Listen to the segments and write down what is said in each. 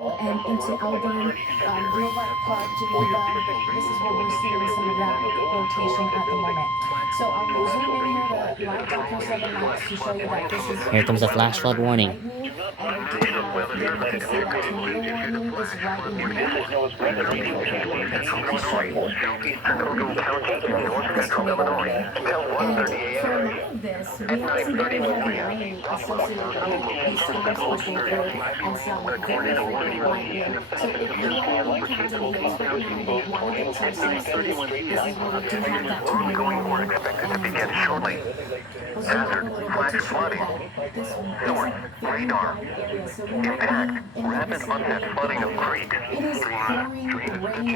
and into Auburn, Boulevard Park, Geneva. This is where we're seeing some of that rotation at the moment. So I'll zoom in here to live Doppler 7 maps to show you that this is Here comes a flash flood warning. lightning, and we do have, again, you can see that tornado warning is right in here. Let's show you where we have this tornado warning. And for a lot of this, we have some very heavy rain associated with these storms pushing through and some very frequent lightning. So if you are located in the hills right now and you want to get to your safe space, this is where we do have that tornado warning. We'll zoom out a little bit to show you that this is a very wide area, so we might be in the vicinity of it is pouring rain where I am,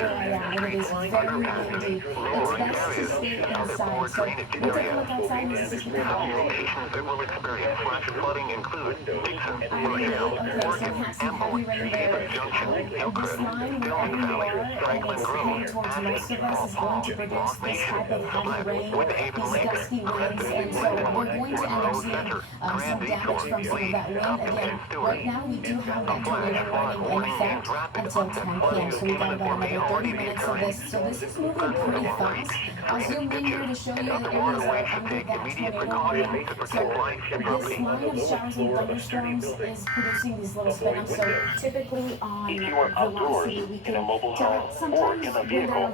and it is very windy. It's best to stay inside. So we'll take a look outside and see what Locations that will experience flash flooding include Dixon, Rochelle, okay, so we have some heavy rain there. This line, wherever you are, and it's heading towards most of us, is going to produce this type of heavy rain, these gusty winds, and so we're going to end up seeing some damage from some of that wind. Again, right now we do have that tornado warning in effect until 10 p.m., so we've got about another 30 minutes of this. So this is moving pretty fast. I'll zoom in here to show you the areas that are under that tornado warning. So this line of showers and thunderstorms is producing these little spin ups. So typically on velocity, we can tell sometimes with these very